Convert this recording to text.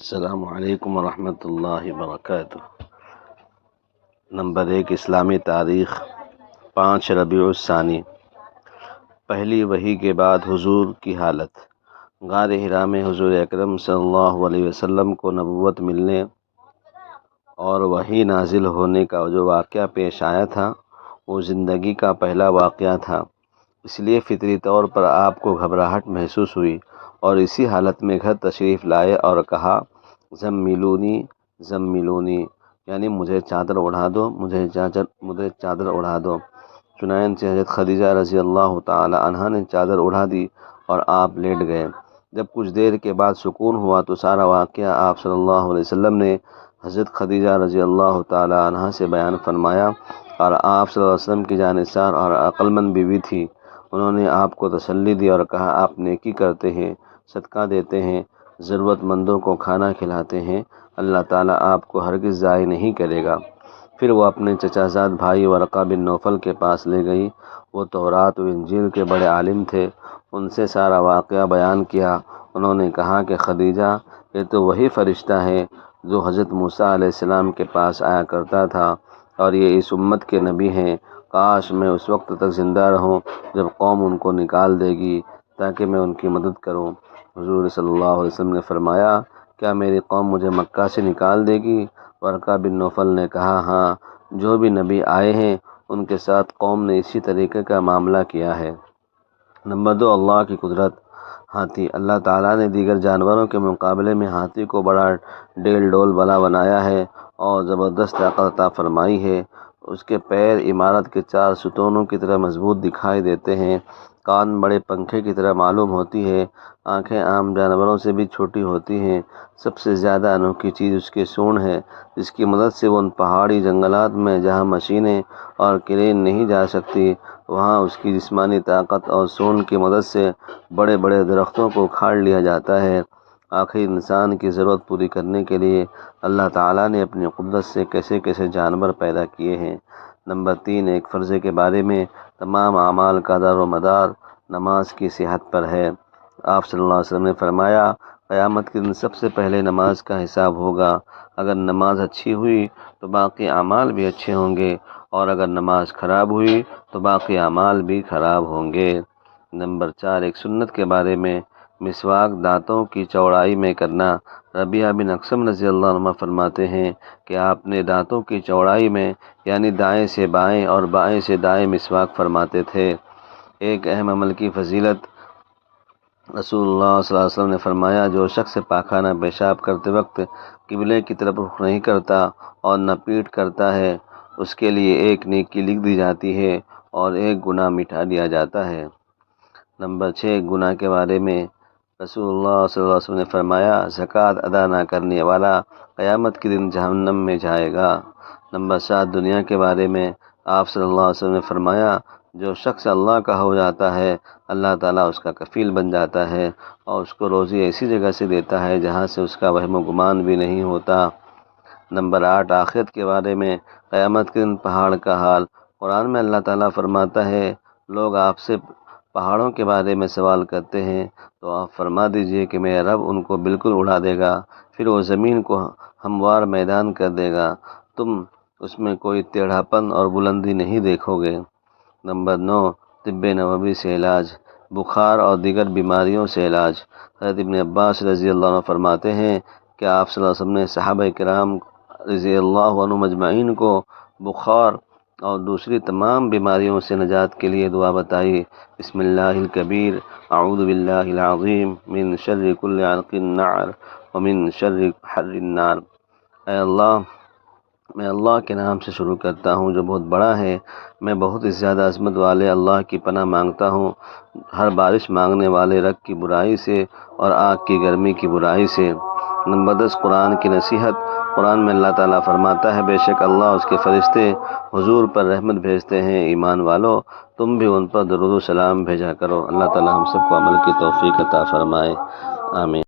السلام علیکم ورحمۃ اللہ وبرکاتہ۔ نمبر 1، اسلامی تاریخ 5 ربیع الثانی۔ پہلی وحی کے بعد حضور کی حالت۔ غار حرا میں حضور اکرم صلی اللہ علیہ وسلم کو نبوت ملنے اور وحی نازل ہونے کا جو واقعہ پیش آیا تھا وہ زندگی کا پہلا واقعہ تھا، اس لیے فطری طور پر آپ کو گھبراہٹ محسوس ہوئی اور اسی حالت میں گھر تشریف لائے اور کہا زملونی زملونی، یعنی مجھے چادر اڑا دو، مجھے چادر اڑا دو۔ چنانچہ حضرت خدیجہ رضی اللہ تعالی عنہا نے چادر اڑا دی اور آپ لیٹ گئے۔ جب کچھ دیر کے بعد سکون ہوا تو سارا واقعہ آپ صلی اللہ علیہ وسلم نے حضرت خدیجہ رضی اللہ تعالی عنہا سے بیان فرمایا، اور آپ صلی اللہ علیہ وسلم کی جانثار اور عقل مند بیوی تھی۔ انہوں نے آپ کو تسلی دی اور کہا آپ نیکی کرتے ہیں، صدقہ دیتے ہیں، ضرورت مندوں کو کھانا کھلاتے ہیں، اللہ تعالیٰ آپ کو ہرگز ضائع نہیں کرے گا۔ پھر وہ اپنے چچا زاد بھائی ورقہ بن نوفل کے پاس لے گئی، وہ تورات و انجیل کے بڑے عالم تھے، ان سے سارا واقعہ بیان کیا۔ انہوں نے کہا کہ خدیجہ، یہ تو وہی فرشتہ ہے جو حضرت موسیٰ علیہ السلام کے پاس آیا کرتا تھا، اور یہ اس امت کے نبی ہیں۔ کاش میں اس وقت تک زندہ رہوں جب قوم ان کو نکال دے گی تاکہ میں ان کی مدد کروں۔ حضور صلی اللہ علیہ وسلم نے فرمایا، کیا میری قوم مجھے مکہ سے نکال دے گی؟ ورقہ بن نوفل نے کہا ہاں، جو بھی نبی آئے ہیں ان کے ساتھ قوم نے اسی طریقے کا معاملہ کیا ہے۔ نمبر 2، اللہ کی قدرت۔ ہاتھی۔ اللہ تعالیٰ نے دیگر جانوروں کے مقابلے میں ہاتھی کو بڑا ڈیل ڈول والا بنایا ہے اور زبردست طاقت عطا فرمائی ہے۔ اس کے پیر عمارت کے 4 ستونوں کی طرح مضبوط دکھائی دیتے ہیں، کان بڑے پنکھے کی طرح معلوم ہوتی ہے، آنکھیں عام جانوروں سے بھی چھوٹی ہوتی ہیں۔ سب سے زیادہ انوکھی چیز اس کی سونڈ ہے، جس کی مدد سے وہ ان پہاڑی جنگلات میں جہاں مشینیں اور کرین نہیں جا سکتی، وہاں اس کی جسمانی طاقت اور سونڈ کی مدد سے بڑے بڑے درختوں کو اکھاڑ لیا جاتا ہے۔ آخر انسان کی ضرورت پوری کرنے کے لیے اللہ تعالیٰ نے اپنی قدرت سے کیسے کیسے جانور پیدا کیے ہیں۔ نمبر 3، ایک فرض کے بارے میں۔ تمام اعمال کا دار و مدار نماز کی صحت پر ہے۔ آپ صلی اللہ علیہ وسلم نے فرمایا، قیامت کے دن سب سے پہلے نماز کا حساب ہوگا۔ اگر نماز اچھی ہوئی تو باقی اعمال بھی اچھے ہوں گے، اور اگر نماز خراب ہوئی تو باقی اعمال بھی خراب ہوں گے۔ نمبر 4، ایک سنت کے بارے میں۔ مسواک دانتوں کی چوڑائی میں کرنا۔ ربیعہ بن اقسم رضی اللہ عنہ فرماتے ہیں کہ آپ نے دانتوں کی چوڑائی میں، یعنی دائیں سے بائیں اور بائیں سے دائیں مسواک فرماتے تھے۔ ایک اہم عمل کی فضیلت۔ رسول اللہ صلی اللہ علیہ وسلم نے فرمایا، جو شخص پاخانہ پیشاب کرتے وقت قبلے کی طرف رخ نہیں کرتا اور نہ پیٹھ کرتا ہے، اس کے لیے 1 نیکی لکھ دی جاتی ہے اور 1 گناہ مٹا دیا جاتا ہے۔ نمبر 6، گناہ کے بارے میں۔ رسول اللہ صلی اللہ علیہ وسلم نے فرمایا، زکوٰۃ ادا نہ کرنے والا قیامت کے دن جہنم میں جائے گا۔ نمبر 7، دنیا کے بارے میں۔ آپ صلی اللہ علیہ وسلم نے فرمایا، جو شخص اللہ کا ہو جاتا ہے، اللہ تعالیٰ اس کا کفیل بن جاتا ہے اور اس کو روزی ایسی جگہ سے دیتا ہے جہاں سے اس کا وہم و گمان بھی نہیں ہوتا۔ نمبر 8، آخرت کے بارے میں۔ قیامت کے دن پہاڑ کا حال۔ قرآن میں اللہ تعالیٰ فرماتا ہے، لوگ آپ سے پہاڑوں کے بارے میں سوال کرتے ہیں تو آپ فرما دیجئے کہ میرا رب ان کو بالکل اڑا دے گا، پھر وہ زمین کو ہموار میدان کر دے گا، تم اس میں کوئی ٹیڑھا پن اور بلندی نہیں دیکھو گے۔ نمبر 9، طب نبوی سے علاج۔ بخار اور دیگر بیماریوں سے علاج۔ حضرت ابن عباس رضی اللہ عنہ فرماتے ہیں کہ آپ صلی اللہ علیہ وسلم نے صحابہ کرام رضی اللہ عنہم اجمعین کو بخار اور دوسری تمام بیماریوں سے نجات کے لیے دعا بتائی۔ بسم اللہ الکبیر، اعوذ باللہ العظیم من شر کل علق نعر ومن شر حر النار۔ اے اللہ، میں اللہ کے نام سے شروع کرتا ہوں جو بہت بڑا ہے۔ میں بہت ہی زیادہ عظمت والے اللہ کی پناہ مانگتا ہوں ہر بارش مانگنے والے رگ کی برائی سے اور آگ کی گرمی کی برائی سے۔ نمبر 10، قرآن کی نصیحت۔ قرآن میں اللہ تعالیٰ فرماتا ہے، بے شک اللہ اس کے فرشتے حضور پر رحمت بھیجتے ہیں، ایمان والو تم بھی ان پر درود و سلام بھیجا کرو۔ اللہ تعالیٰ ہم سب کو عمل کی توفیق عطا فرمائے، آمین۔